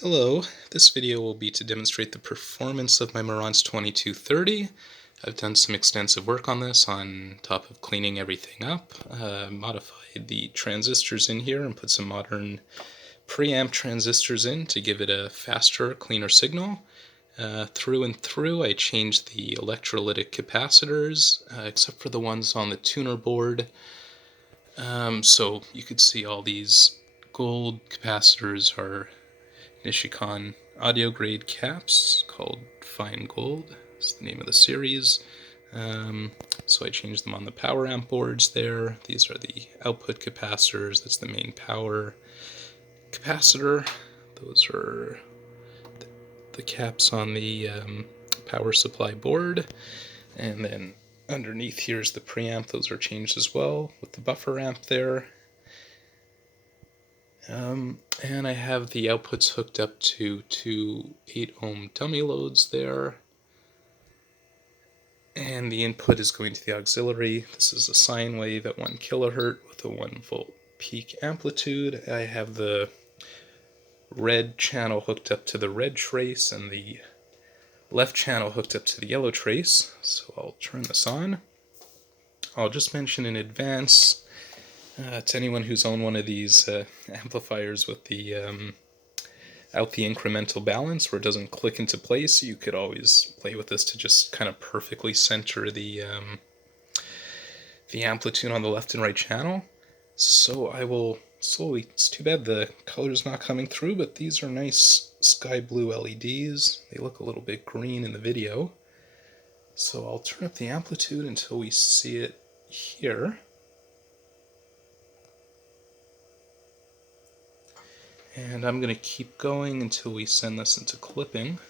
Hello, this video will be to demonstrate the performance of my Marantz 2230. I've done some extensive work on this on top of cleaning everything up, modified the transistors in here and put some modern preamp transistors in to give it a faster, cleaner signal. Through and through I changed the electrolytic capacitors, except for the ones on the tuner board. So you could see all these gold capacitors are Nishikon audio grade caps called Fine Gold. That's the name of the series. So I changed them on the power amp boards there. These are the output capacitors. That's the main power capacitor. Those are the caps on the power supply board. And then underneath here's the preamp. Those are changed as well with the buffer amp there. And I have the outputs hooked up to two 8-ohm dummy loads there. And the input is going to the auxiliary. This is a sine wave at 1 kilohertz with a 1 volt peak amplitude. I have the red channel hooked up to the red trace and the left channel hooked up to the yellow trace. So I'll turn this on. I'll just mention in advance to anyone who's owned one of these amplifiers with the out the incremental balance where it doesn't click into place, you could always play with this to just kind of perfectly center the amplitude on the left and right channel. So I will slowly, it's too bad the color's not coming through, but these are nice sky blue LEDs. They look a little bit green in the video. So I'll turn up the amplitude until we see it here. And I'm going to keep going until we send this into clipping.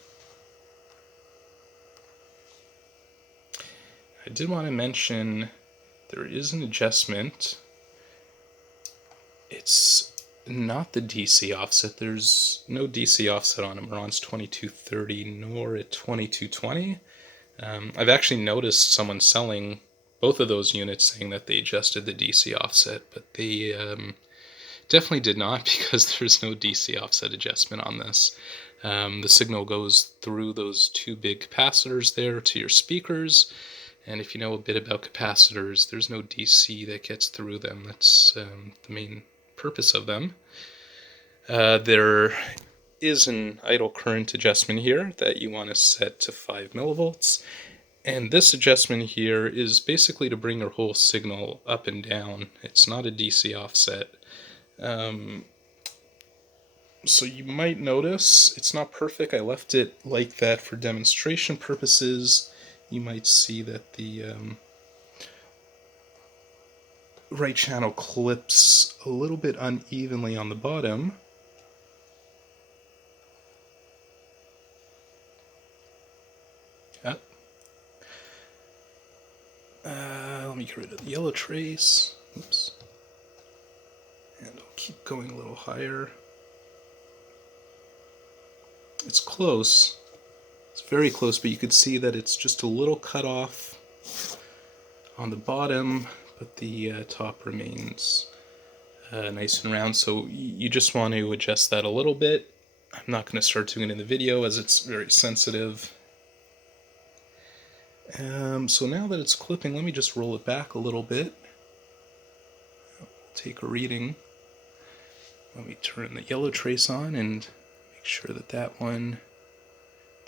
I did want to mention there is an adjustment. It's not the DC offset. There's no DC offset on a Marantz 2230 nor a 2220. I've actually noticed someone selling both of those units saying that they adjusted the DC offset, but they definitely did not, because there's no DC offset adjustment on this. The signal goes through those two big capacitors there to your speakers, and if you know a bit about capacitors, there's no DC that gets through them. That's the main purpose of them. There is an idle current adjustment here that you want to set to 5 millivolts, and this adjustment here is basically to bring your whole signal up and down. It's not a DC offset. So you might notice it's not perfect. I left it like that for demonstration purposes. You might see that the right channel clips a little bit unevenly on the bottom. Let me get rid of the yellow trace. Oops. And I'll keep going a little higher. It's close. It's very close, but you could see that it's just a little cut off on the bottom, but the top remains nice and round. So you just want to adjust that a little bit. I'm not going to start doing it in the video as it's very sensitive. So now that it's clipping, let me just roll it back a little bit. I'll take a reading. Let me turn the yellow trace on and make sure that that one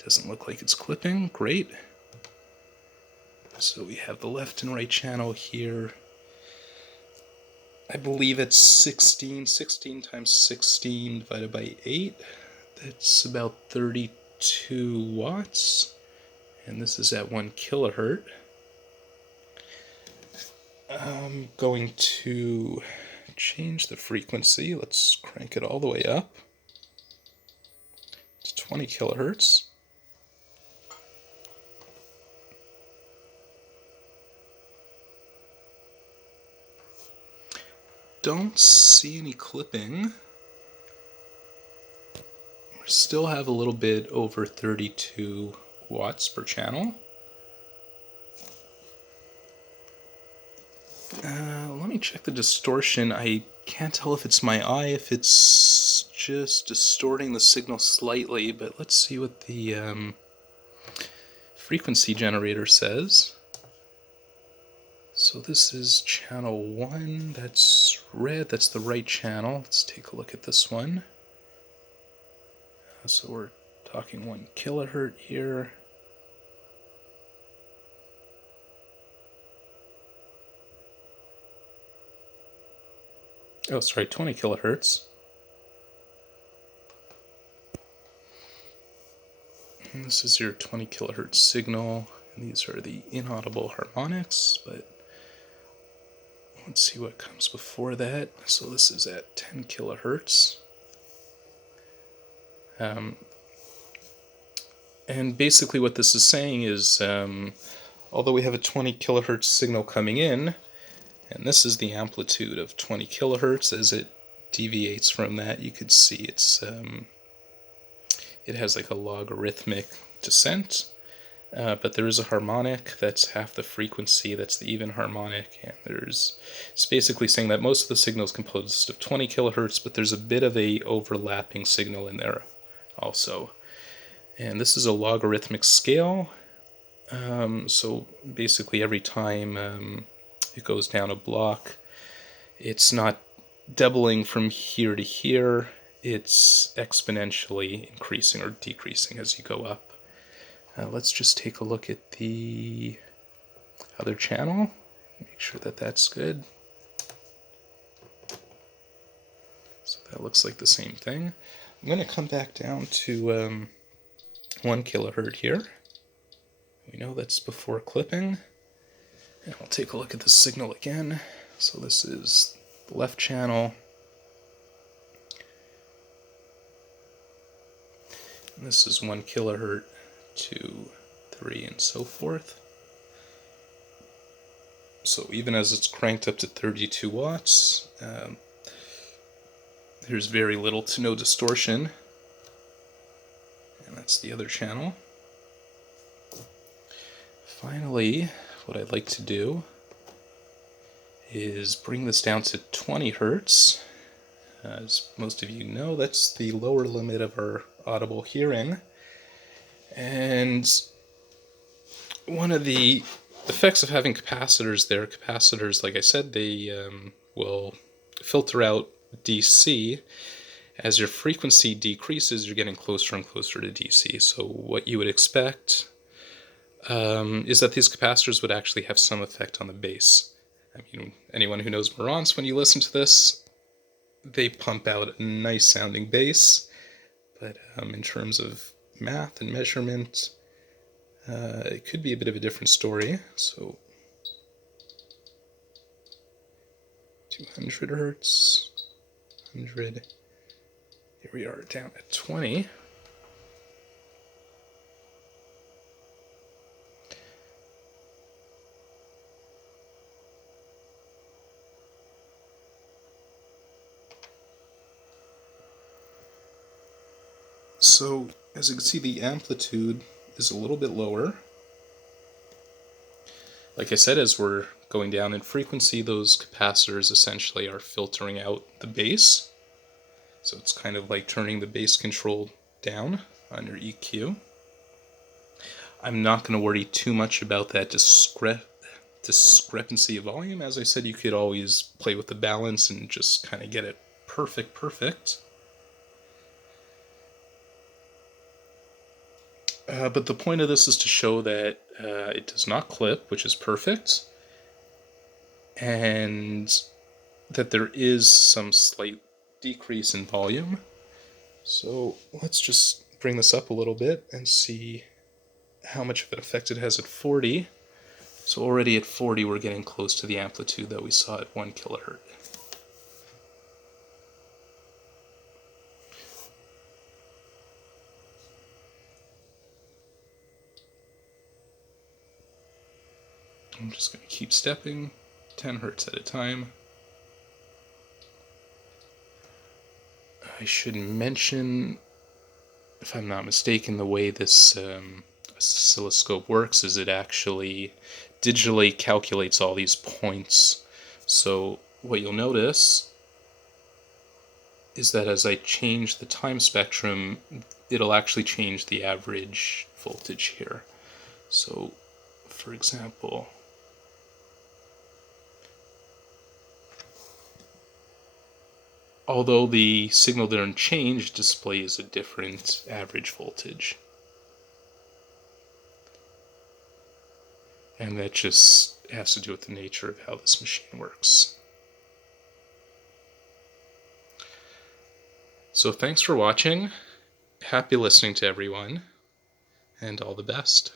doesn't look like it's clipping. Great. So we have the left and right channel here. I believe it's 16 times 16 divided by 8. That's about 32 watts. And this is at 1 kilohertz. I'm going to change the frequency. Let's crank it all the way up to 20 kilohertz. Don't see any clipping. We still have a little bit over 32 watts per channel. Let me check the distortion. I can't tell if it's my eye, if it's just distorting the signal slightly, but let's see what the frequency generator says. So this is channel 1, that's red, that's the right channel. Let's take a look at this one. So we're talking 1 kilohertz here. Oh, sorry, 20 kilohertz. And this is your 20 kilohertz signal. And these are the inaudible harmonics, but let's see what comes before that. So this is at 10 kilohertz. And basically what this is saying is, although we have a 20 kilohertz signal coming in, and this is the amplitude of 20 kilohertz, as it deviates from that, you could see it has like a logarithmic descent. But there is a harmonic that's half the frequency, that's the even harmonic, and it's basically saying that most of the signal is composed of 20 kilohertz, but there's a bit of a overlapping signal in there also. And this is a logarithmic scale, so basically every time it goes down a block, it's not doubling from here to here, it's exponentially increasing or decreasing as you go up. Let's just take a look at the other channel, make sure that that's good. So that looks like the same thing. I'm going to come back down to 1 kilohertz here. We know that's before clipping. And we'll take a look at the signal again. So this is the left channel. And this is 1 kilohertz, 2, 3, and so forth. So even as it's cranked up to 32 watts, there's very little to no distortion. And that's the other channel. Finally, what I'd like to do is bring this down to 20 hertz. As most of you know, that's the lower limit of our audible hearing. And one of the effects of having capacitors there, capacitors, like I said, they will filter out DC. As your frequency decreases, you're getting closer and closer to DC. So what you would expect is that these capacitors would actually have some effect on the bass. I mean, anyone who knows Marantz, when you listen to this, they pump out a nice sounding bass, but in terms of math and measurement, it could be a bit of a different story. So 200 hertz, 100, here we are down at 20. So, as you can see, the amplitude is a little bit lower. Like I said, as we're going down in frequency, those capacitors essentially are filtering out the bass. So it's kind of like turning the bass control down on your EQ. I'm not going to worry too much about that discrepancy of volume. As I said, you could always play with the balance and just kind of get it perfect. But the point of this is to show that it does not clip, which is perfect, and that there is some slight decrease in volume. So let's just bring this up a little bit and see how much of an effect it has at 40. So already at 40 we're getting close to the amplitude that we saw at 1 kilohertz. I'm just going to keep stepping 10 hertz at a time. I should mention, if I'm not mistaken, the way this oscilloscope works is it actually digitally calculates all these points. So what you'll notice is that as I change the time spectrum, it'll actually change the average voltage here. So, for example, although the signal didn't change, displays a different average voltage. And that just has to do with the nature of how this machine works. So thanks for watching. Happy listening to everyone, and all the best.